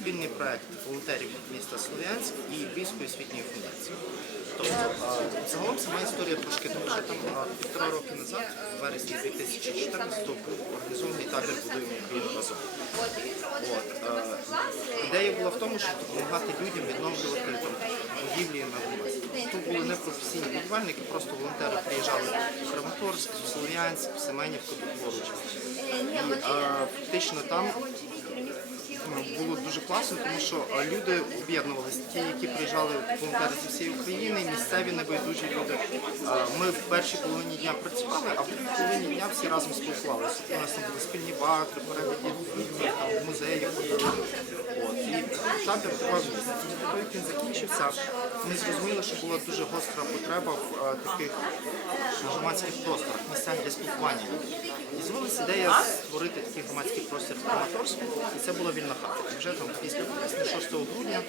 спільний проект волонтерів міста Слов'янськ і Львівської освітньої фундації. Тобто загалом сама історія трошки довше. Там півтора роки назад, в вересні 2014 був організований табір Будуємо Україну разом. Ідея була в тому, щоб допомагати людям відновлювати там, будівлі на Донбасі. Тут були не професійні будівельники, просто волонтери приїжджали в Краматорськ, в Слов'янськ, в Семенівку до поруч. І фактично там ну, було дуже класно, тому що е, люди об'єднувалися. Ті, які приїжджали волонтери зі всієї України, місцеві небайдужі люди. Е, Ми в першій половині дня працювали, а в другій половині дня всі разом спілкувалися. У нас там були спільні багати, перегляді в музеї. І табір тривав місяць. Він закінчився, ми зрозуміли, що була дуже гостра потреба в е, таких громадських просторах, місцях для спілкування. І з'явилася ідея створити такий громадський простір в Краматорську, і це була вільна хата. І вже там після вересня, 6 грудня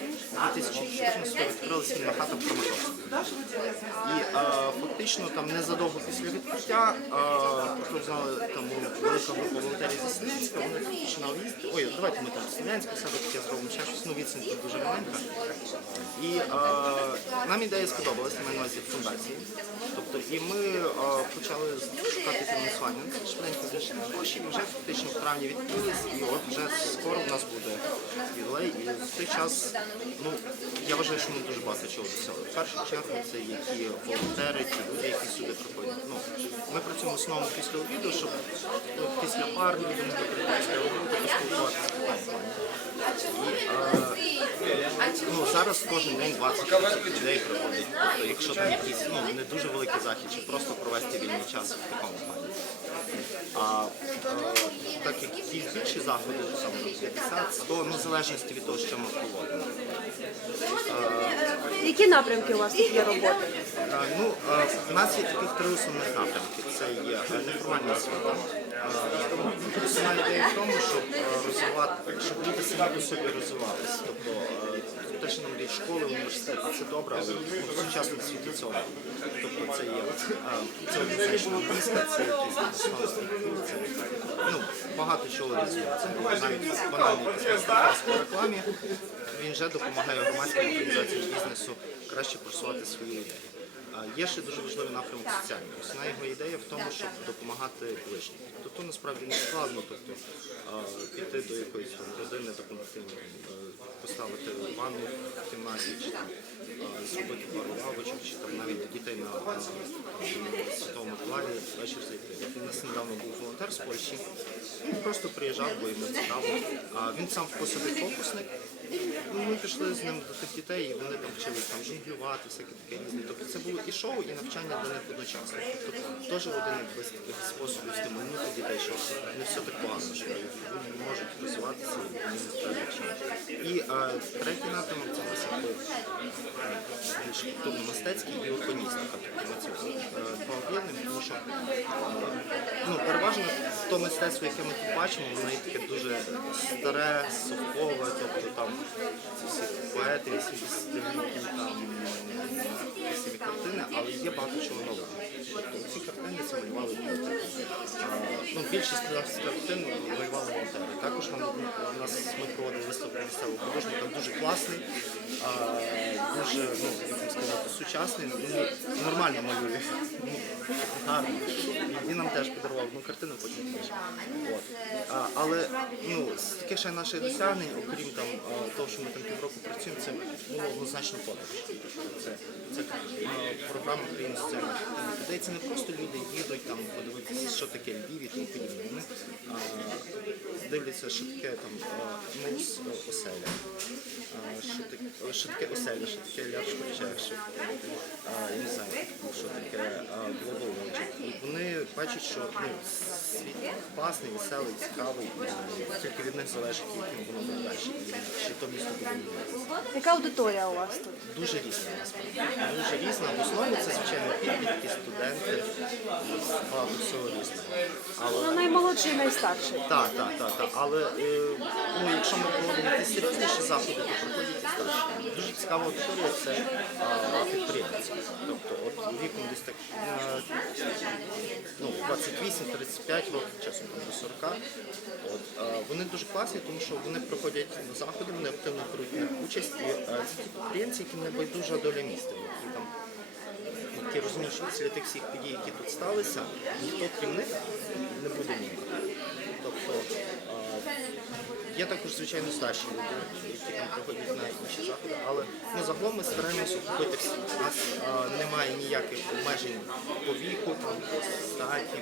2014 відкрилася вільна хата в Краматорську. І е, фактично там незадовго після відкриття про знали там велика група волонтерів зі Слов'янська, вони починали їздити. Ой, давайте ми там в Слов'янську себе таке зробимо, ще щось, ну відстань дуже маленька. І е, нам ідея сподобалася на увазі фундації. Тобто, і ми е, почали шукати фінансування. Швиденько знайшли гроші, вже фактично в травні відкрились, і от вже скоро в нас буде ювілей. І в той час, ну я вважаю, що ми дуже багато чого досягли. В першу чергу це які волонтери, ті люди, які сюди приходять. Ну, ми працюємо в основному після обіду, щоб ну, після пар люди могли прийти після обіду, поспілкуватися. Е, ну, зараз кожен день 20 людей приходить. Тобто, якщо там якийсь ну, не дуже великий захід, чи просто провести вільний час в такому плані. А е, так як більші заходи, там 50, 100, ну в залежності від того, що ми проводимо. Які напрямки у вас тут є роботи? Е, Ну, е, в нас є таких три основних напрямки. Це є е, неформальна освіта. Е, Основна ідея в тому, щоб е, розвивати, щоб діти самі по собі розвивалися. Тобто е, те, що нам дають школи, це добре, але в сучасному світі цього. Тобто це є це однозначно англійська, це ну, багато чого різного. Це навіть банальний по рекламі. Він вже допомагає громадським організаціям бізнесу краще просувати свої ідеї. Є ще дуже важливий напрямок соціальний. Основна його ідея в тому, щоб допомагати ближнім. Тобто насправді не складно, тобто піти до якоїсь там родини, допомогти е, поставити ванну в кімнаті, чи там зробити пару лавочок, чи там навіть до дітей на, на, на Святому Миколаї вечір зайти. У нас недавно був волонтер з Польщі. Він просто приїжджав, бо йому цікаво. Він сам по собі фокусник. Ну, ми пішли з ним до тих дітей, і вони там вчили там жонглювати, всяке таке різне. Тобто це було і шоу, і навчання для них одночасно. Тобто теж один таких способів стимулювати дітей, що не все так погано, що вони можуть розвиватися і насправді. І е, третій напрямок це у нас тобто культурно-мистецький і урбаністика. по е, два об'єднуємо, тому що е, ну, переважно то мистецтво, яке ми тут бачимо, воно є таке дуже старе, совкове, тобто там всі поети, 80-літні, там красиві картини, але є багато чого нового. Тобто ці картини це малювали. А, Ну, більшість з картин малювали волонтери. Також нам у нас ми проводили виставку місцевого художника, дуже класний, а, дуже ну, як сказати, сучасний, ну, нормально малює. Гарно. Він нам теж подарував одну картину, потім теж. От. А, але ну, з ще наших досягнень, окрім там того, що ми там півроку працюємо, це було однозначно подорож. Це, це ну, програма активних людей. Це не просто люди їдуть там подивитися, що таке Львів і тому подібне. Вони а, дивляться, що таке там а, мус оселя, а, що таке, оселя, що таке ляж ковчег, що я не таке Global Вони бачать, що ну, світ класний, веселий, цікавий, і тільки від них залежить, яким воно буде далі. Чи то місто буде мінятися. Яка аудиторія у вас тут? Дуже різна насправді. Дуже різна. В основному це, звичайно, підлітки, студенти, багато всього різного. Але Ну, наймолодший і найстарший. так, так, так, так. Але е, ну, якщо ми якісь серйозніші заходи, то проходять і старші. Цікава аудиторія це підприємці. Тобто от віком десь так ну, 28-35 років, чесно там до 40. От, вони дуже класні, тому що вони приходять на заходи, вони активно беруть участь. І це ті підприємці, які не байдужа доля міста, які там які розуміють, що після тих всіх подій, які тут сталися, ніхто крім них не буде ніяк. Тобто е, є також, звичайно, старші люди, які там приходять на інші заходи, але ну, загалом ми стараємося охопити всі. У нас е, немає ніяких обмежень по віку, там, по статі,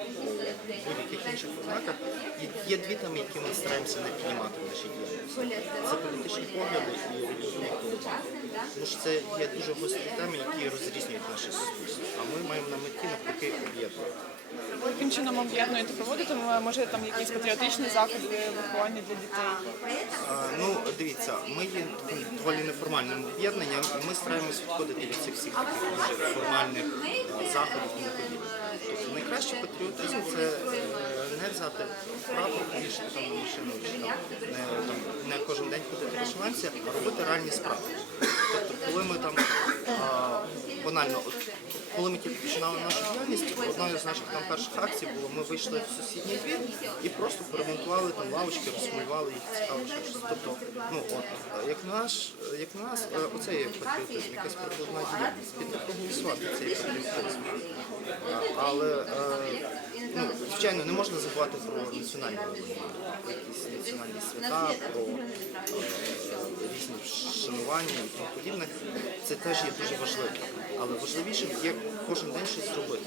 по будь-яких інших ознаках. Є, дві теми, які ми стараємося не піднімати в нашій діяльності. Це політичні погляди і релігійні вподобання. Тому що це є дуже гострі теми, які розрізнюють наше суспільство. А ми маємо на меті навпаки об'єднувати. Яким чином об'єднуєте проводите? Може там якісь патріотичні заходи, виховання для дітей? Ну, дивіться, ми є доволі неформальним об'єднанням, і ми стараємося відходити від цих всіх таких формальних заходів. Тобто найкращий патріотизм це е, не взяти прапор, повішати там на машину, чи там не, не кожен день ходити в шванці, а робити реальні справи. Тобто, коли ми там а, банально, от, коли ми тільки починали нашу діяльність, одною з наших там перших акцій було, ми вийшли в сусідній двір і просто поремонтували там лавочки, розмалювали їх цікаво. ще щось. Тобто, ну от як наш, як на нас, е, оце є патріотизм, якась прикладна діяльність. Піти проголосувати це є патріотизм. Але е, ну, звичайно, не можна забувати про національні якісь національні свята, про е, різні вшанування і тому подібне. Це теж є дуже важливо. Але важливішим є кожен день щось себе.